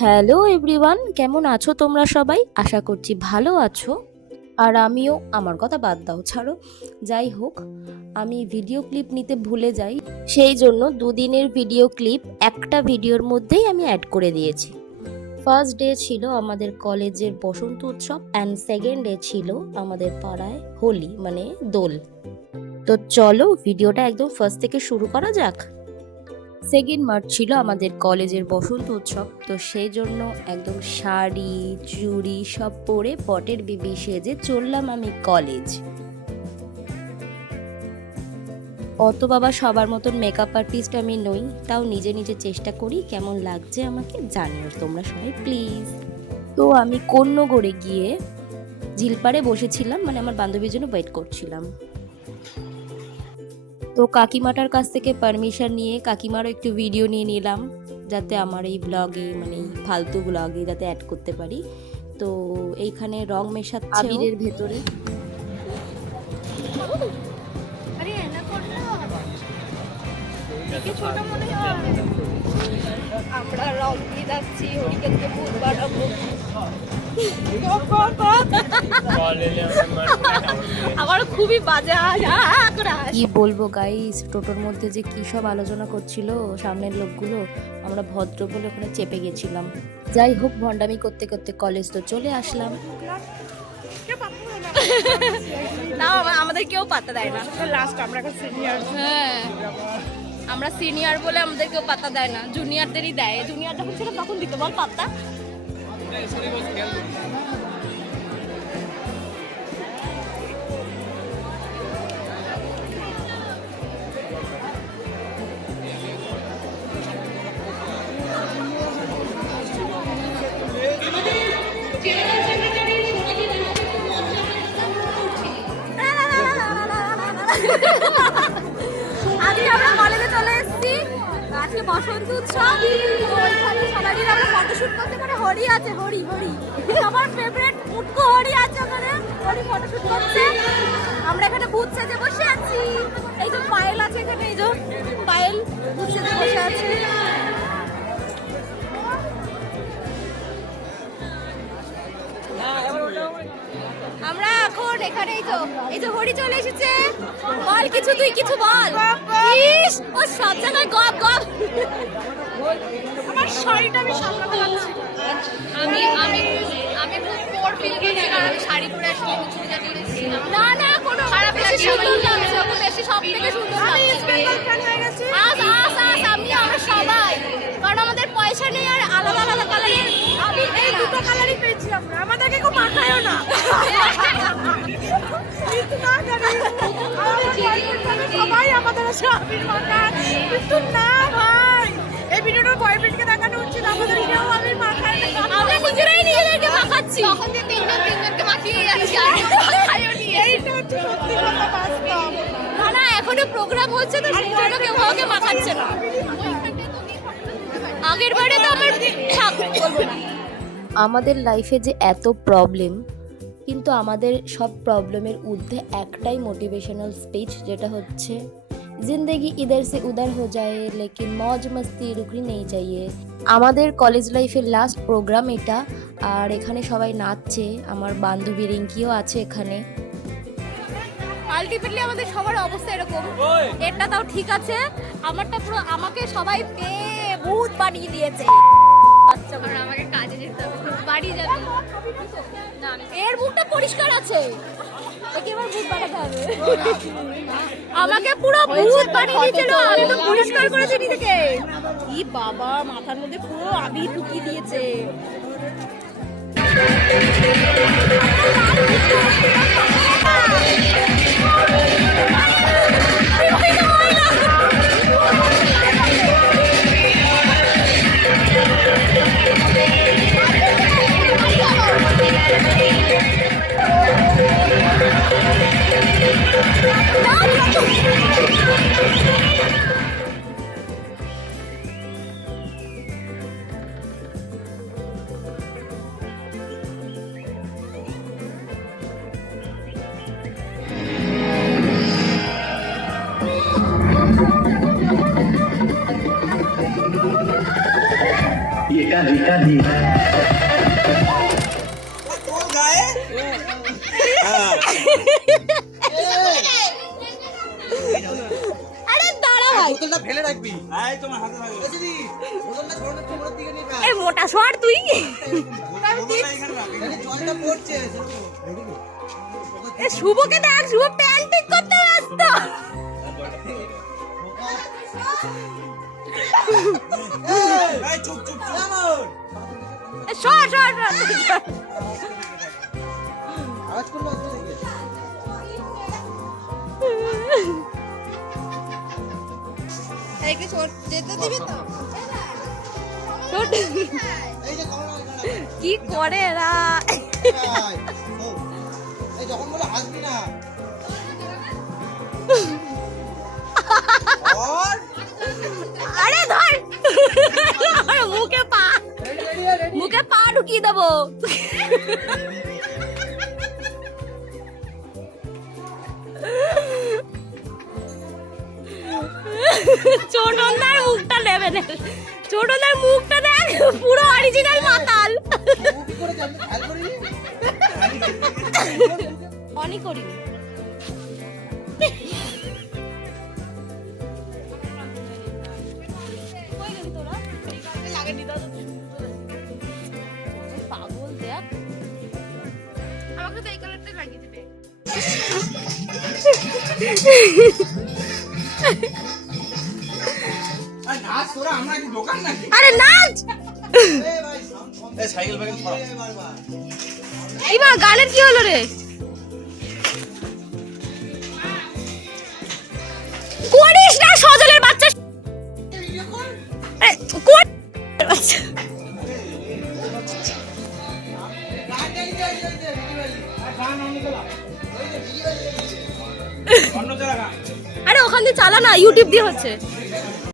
Hello everyone, কেমন আছো তোমরা সবাই? আশা করছি ভালো আছো। আর আমিও। আমার কথা বাদ দাও, ছাড়ো। যাই হোক, আমি ভিডিও ক্লিপ নিতে ভুলে যাই, সেই জন্য দুদিনের ভিডিও ক্লিপ একটা ভিডিওর মধ্যেই আমি অ্যাড করে দিয়েছি। ফার্স্ট ডে ছিল আমাদের কলেজের বসন্ত উৎসব অ্যান্ড সেকেন্ড ডে ছিল আমাদের পাড়ায় হোলি মানে দোল। তো চলো ভিডিওটা একদম ফার্স্ট থেকে শুরু করা যাক। সেকেন্ড মার্চ ছিল আমাদের কলেজের বসন্ত উৎসব, তো সেই জন্য একদম শাড়ি চুড়ি সব পরে পটের বিবি সেজে চললাম আমি কলেজ। অত বাবা সবার মতন মেকআপ আর্টিস্ট আমি নই, তাও নিজে নিজে চেষ্টা করি। কেমন লাগছে আমাকে জানিও তোমরা সবাই প্লিজ। তো আমি কন্যগড়ে গিয়ে ঝিলপাড়ে বসেছিলাম, মানে আমার বান্ধবীর জন্য ওয়েট করছিলাম। তো কাকিমাটার কাছ থেকে পারমিশন নিয়ে কাকিমারও একটু ভিডিও নিয়ে নিলাম, যাতে আমার এই ব্লগে মানে এই ফালতু ব্লগে যাতে অ্যাড করতে পারি। তো এইখানে রং মেশাচ্ছে আবিরের ভেতরে। আমরা রং দিয়ে যাচ্ছি, হরিকেনকে ভূত বানাবো। আমার খুবই বাজে কি বলবো গাইস, টোটোর মধ্যে যে কি সব আলোচনা করছিল সামনের লোকগুলো, আমরা ভদ্র বলে ওখানে চেপে গেছিলাম। যাই হোক, ভণ্ডামি করতে করতে কলেজ তো চলে আসলাম। না, আমাদের কেউ পাত্তা দেয় না। লাস্ট আমরা সিনিয়র, হ্যাঁ আমরা সিনিয়র বলে আমাদের কেউ পাত্তা দেয় না, জুনিয়রদেরই দেয়। জুনিয়র যখন ছিল তখন দিতে বল পাত্তা। আজকে আমরা কলেজে চলে এসেছি, আজকে বসন্ত উৎসব। তো ওইখানে সবাই মিলে আমরা ফটোশুট করতে পারে। হরি আছে, হরি হরি আমার ফেভারিট মুটকো হরি আছে, আমাদের হরি ফটোশুট করছে। আমরা এখানে ভূত সেজে বসে আছি। এই যে পায়েল আছে এখানে, এই যে পায়েল ভূত সেজে বসে আছে। আমরা এখন এখানে এই যে হরি চলে এসেছে। বল কিছু, তুই কিছু বল। ইস, ও সব জায়গায় গপ গপ। আমার শাড়িটা আমি সামলাতে পারছি না। আমি আমি আমি খুব পোর ফিল করছি, কারণ আমি শাড়ি পরে আসছি, চুড়িদার পরেছি। না না, কোনো খারাপ লাগছে, সুন্দর লাগছে, ওকে বেশি সব থেকে সুন্দর লাগছে। আমি স্পেশাল ফ্যান হয়ে গেছি। আমরা সবাই, কারণ আমাদের পয়সা নেই আর আলাদা আলাদা কালারের। আমি এই দুটো কালারই পেয়েছি। আমরা আমাদেরকে কেউ মাখায়ও না। সবাই আমাদের আবির মাখায়, কিন্তু না ভাই, এই ভিডিওটা বয়ফ্রেন্ডকে দেখানো উচিত। আমাদেরকেও আবির মাখায় না, আমরা নিজেরাই নিজেদেরকে মাখাচ্ছি। তখন যে তিনজনকে মাখিয়ে যাচ্ছি, আর মাখায়ও নি। এইটা হচ্ছে সত্যি কথা, বাস্তব। না না, এখনো প্রোগ্রাম হচ্ছে, তো সেই জন্য কেউ কাউকে মাখাচ্ছে না। আগের বারে তো আমার বলবো না। আমাদের লাইফে যে এত প্রবলেম, কিন্তু আমাদের সব প্রবলেমের ঊর্ধ্বে একটাই মোটিভেশনাল স্পিচ, যেটা হচ্ছে জিন্দেগি ইধার সে উধার হো যায় লেকিন মौज मस्ती रुकनी नहीं चाहिए। আমাদের কলেজ লাইফের লাস্ট প্রোগ্রাম এটা, আর এখানে সবাই নাচছে। আমার বান্ধবী রিঙ্কিও আছে এখানে। আলটিমেটলি আমাদের সবার অবস্থা এরকম। এটা তাও ঠিক আছে, আমারটা পুরো আমাকে সবাই পেয়ে ভূত বানিয়ে দিয়েছে। আর আমাকে কাজে যেতে হবে, বাড়ি যাবে না। এর মুখটা পরিষ্কার আছে, একে এবার ভূত বানাতে হবে। আমাকে পুরো ভূত বানিয়ে দিয়েছিল, আমি তো পরিষ্কার করেছি নিজেকে। কি বাবা, মাথার মধ্যে পুরো আবির ঢুকিয়ে দিয়েছে। আরে দাঁড়া ভাই, বোতলটা ফেলে রাখবি। আয় তোমার হাতে রাখবি। এই দিদি, বোতলটা ছোড়ানোর তোমার দিকে নিয়ে যা। এই মোটা সর তুই। বোতলটা এখানে রাখ। এই জলটা পড়ছে। এ শুভকে দেখ, শুভ প্যান্ট ঠিক করতে ব্যস্ত। এই চুপ চুপ চুপ। এ সর সর সর। আওয়াজ করবো আসতে দেখে। এই কি সর যেতে দিবি তো? সর। এই যে করোনা এখানে। কি করে এরা? আয়, ও। এই যখন বলে হাসবি না। আর আরে ধর। আরে মুখে পা, মুখে পা ঢুকিয়ে দেবো। ছোটনার মুখটা নেবে না, ছোটনার মুখটা দেখ, পুরো অরিজিনাল মাতাল। ও কি করে জানবি? খেয়াল করিনি। অনই করিনি। পাগল দেখ, আমাকে তো এই কালারটাই লাগিয়ে দিবে। আর নাচ তোরা আমরা কি দোকান নাকি? আরে নাচ। এই ভাই এই সাইকেল ব্যাগেল সরা। বারবার। এইবার গানের কি হলো রে? করিস না সজলের বাচ্চা। এই, কর বাচ্চা। গান গাইতে যাই যাই দে দিদি ভাই। আর গান অন করা। ওই যে দিদি ভাই। অন্য জায়গা গান। আরে ওখান দিয়ে চালা না, ইউটিউব দিয়ে হচ্ছে।